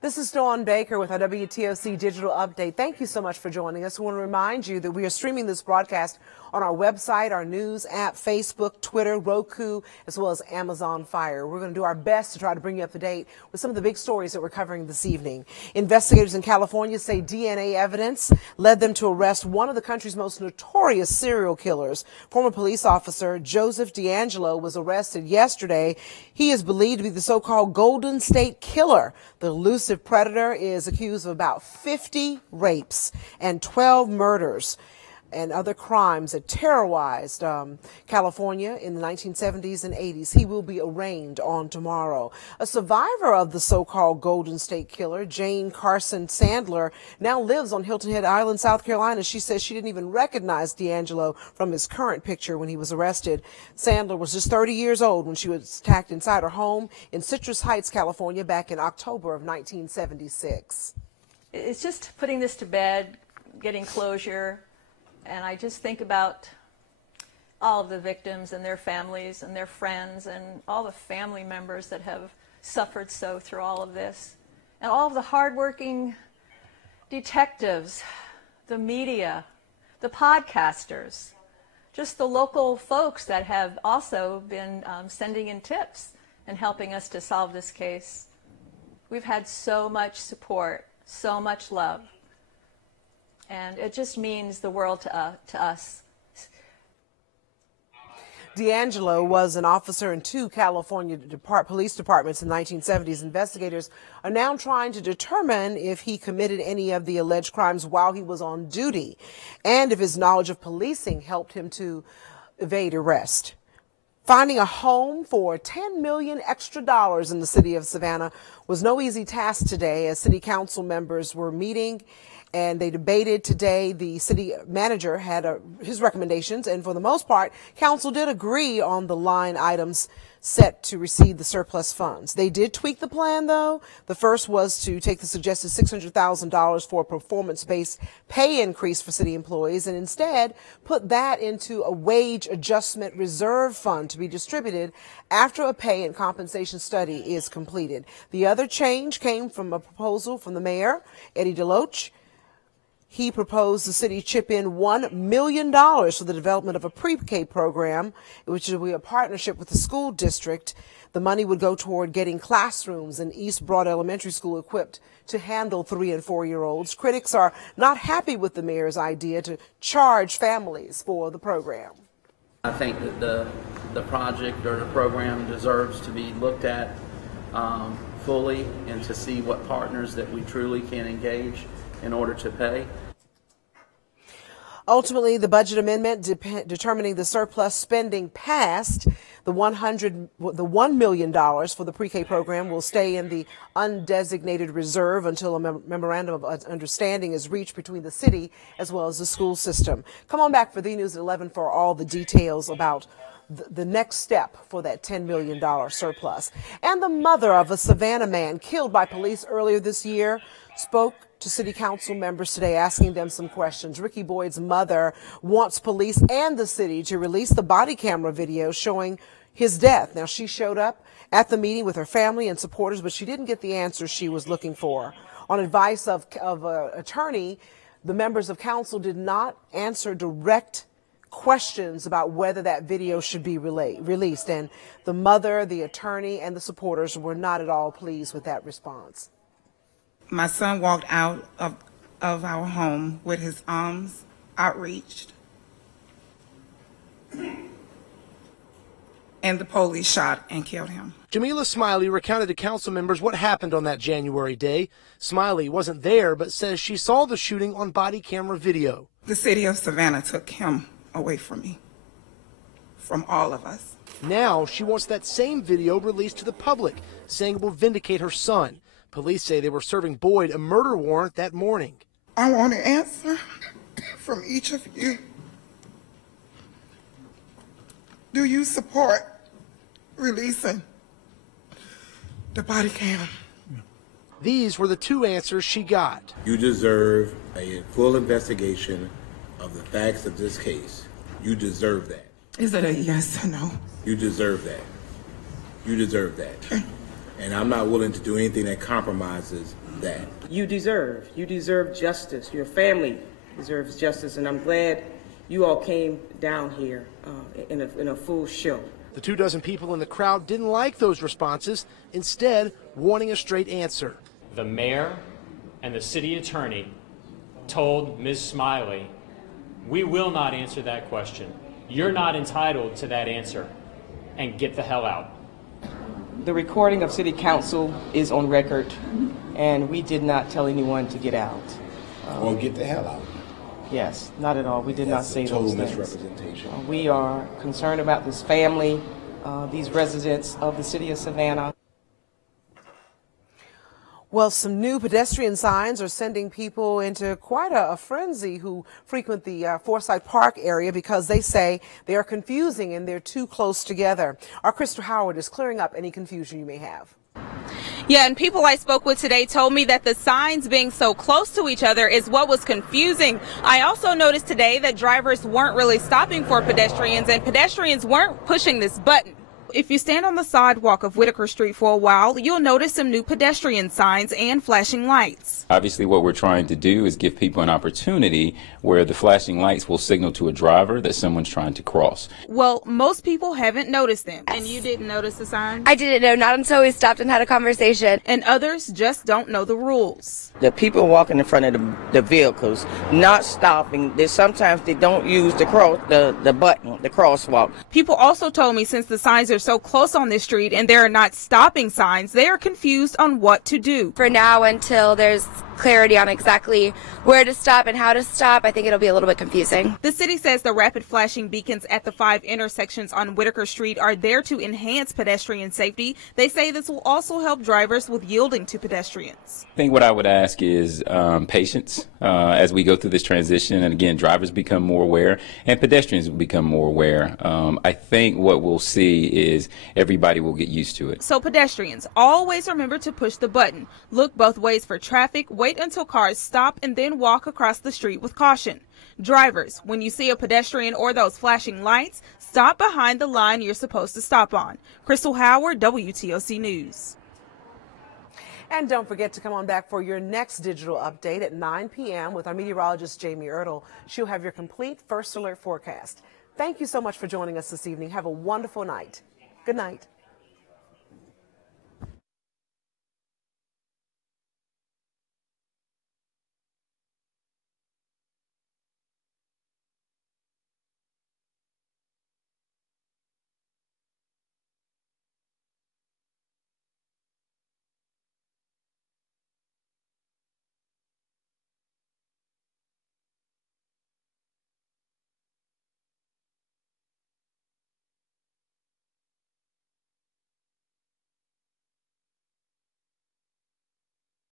This is Dawn Baker with our WTOC Digital Update. Thank you so much for joining us. We want to remind you that we are streaming this broadcast on our website, our news app, Facebook, Twitter, Roku, as well as Amazon Fire. We're going to do our best to try to bring you up to date with some of the big stories that we're covering this evening. Investigators in California say DNA evidence led them to arrest one of the country's most notorious serial killers. Former police officer Joseph DAngelo was arrested yesterday. He is believed to be the so-called Golden State Killer. The elusive predator is accused of about 50 rapes and 12 murders and other crimes that terrorized California in the 1970s and 80s. He will be arraigned on tomorrow. A survivor of the so-called Golden State Killer, Jane Carson Sandler, now lives on Hilton Head Island, South Carolina. She says she didn't even recognize DAngelo from his current picture when he was arrested. Sandler was just 30 years old when she was attacked inside her home in Citrus Heights, California, back in October of 1976. It's just putting this to bed, getting closure. And I just think about all of the victims and their families and their friends and all the family members that have suffered so through all of this. And all of the hardworking detectives, the media, the podcasters, just the local folks that have also been sending in tips and helping us to solve this case. We've had so much support, so much love. And it just means the world to us. DAngelo was an officer in 2 California police departments in the 1970s. Investigators are now trying to determine if he committed any of the alleged crimes while he was on duty and if his knowledge of policing helped him to evade arrest. Finding a home for $10 million extra in the city of Savannah was no easy task today as city council members were meeting and they debated today. The city manager had his recommendations, and for the most part, council did agree on the line items set to receive the surplus funds. They did tweak the plan, though. The first was to take the suggested $600,000 for a performance-based pay increase for city employees and instead put that into a wage adjustment reserve fund to be distributed after a pay and compensation study is completed. The other change came from a proposal from the mayor, Eddie Deloach. He proposed the city chip in $1 million for the development of a pre-K program, which will be a partnership with the school district. The money would go toward getting classrooms in East Broad Elementary School equipped to handle 3- and 4-year-olds. Critics are not happy with the mayor's idea to charge families for the program. I think that the project or the program deserves to be looked at fully and to see what partners that we truly can engage in order to pay. Ultimately, the budget amendment determining the surplus spending passed. The $1 million for the pre-K program will stay in the undesignated reserve until a memorandum of understanding is reached between the city as well as the school system. Come on back for the News at 11 for all the details about the next step for that $10 million surplus. And the mother of a Savannah man killed by police earlier this year spoke to city council members today, asking them some questions. Ricky Boyd's mother wants police and the city to release the body camera video showing his death. Now, she showed up at the meeting with her family and supporters, but she didn't get the answers she was looking for. On advice of an attorney, the members of council did not answer direct questions about whether that video should be released. And the mother, the attorney, and the supporters were not at all pleased with that response. My son walked out of our home with his arms outreached, and the police shot and killed him. Jamila Smiley recounted to council members what happened on that January day. Smiley wasn't there, but says she saw the shooting on body camera video. The city of Savannah took him away from me, from all of us. Now she wants that same video released to the public, saying it will vindicate her son. Police say they were serving Boyd a murder warrant that morning. I want an answer from each of you. Do you support releasing the body cam? These were the 2 answers she got. You deserve a full investigation of the facts of this case. You deserve that. Is it a yes or no? You deserve that. You deserve that. And I'm not willing to do anything that compromises that. You deserve justice. Your family deserves justice, and I'm glad you all came down here in a full show. The 24 people in the crowd didn't like those responses, instead wanting a straight answer. The mayor and the city attorney told Ms. Smiley, we will not answer that question. You're not entitled to that answer, and get the hell out. The recording of city council is on record, and we did not tell anyone to get out. Or get the hell out. Yes, not at all. We did not say total those things. misrepresentation. We are concerned about this family, these residents of the city of Savannah. Well, some new pedestrian signs are sending people into quite a frenzy who frequent the Forsyth Park area because they say they are confusing and they're too close together. Our Crystal Howard is clearing up any confusion you may have. Yeah, and people I spoke with today told me that the signs being so close to each other is what was confusing. I also noticed today that drivers weren't really stopping for pedestrians and pedestrians weren't pushing this button. If you stand on the sidewalk of Whitaker Street for a while, you'll notice some new pedestrian signs and flashing lights. Obviously, what we're trying to do is give people an opportunity where the flashing lights will signal to a driver that someone's trying to cross. Well, most people haven't noticed them. And you didn't notice the signs? I didn't know, not until we stopped and had a conversation. And others just don't know the rules. The people walking in front of the vehicles, not stopping, sometimes they don't use the button, the crosswalk. People also told me since the signs are so close on this street and there are not stopping signs, they are confused on what to do. For now, until there's clarity on exactly where to stop and how to stop, I think it'll be a little bit confusing. The city says the rapid flashing beacons at the 5 intersections on Whitaker Street are there to enhance pedestrian safety. They say this will also help drivers with yielding to pedestrians. I think what I would ask is patience as we go through this transition. And again, drivers become more aware and pedestrians will become more aware. I think what we'll see is everybody will get used to it. So pedestrians, always remember to push the button. Look both ways for traffic, wait until cars stop, and then walk across the street with caution. Drivers, when you see a pedestrian or those flashing lights, stop behind the line you're supposed to stop on. Crystal Howard, WTOC News. And don't forget to come on back for your next digital update at 9 p.m. with our meteorologist, Jamie Ertl. She'll have your complete first alert forecast. Thank you so much for joining us this evening. Have a wonderful night. Good night.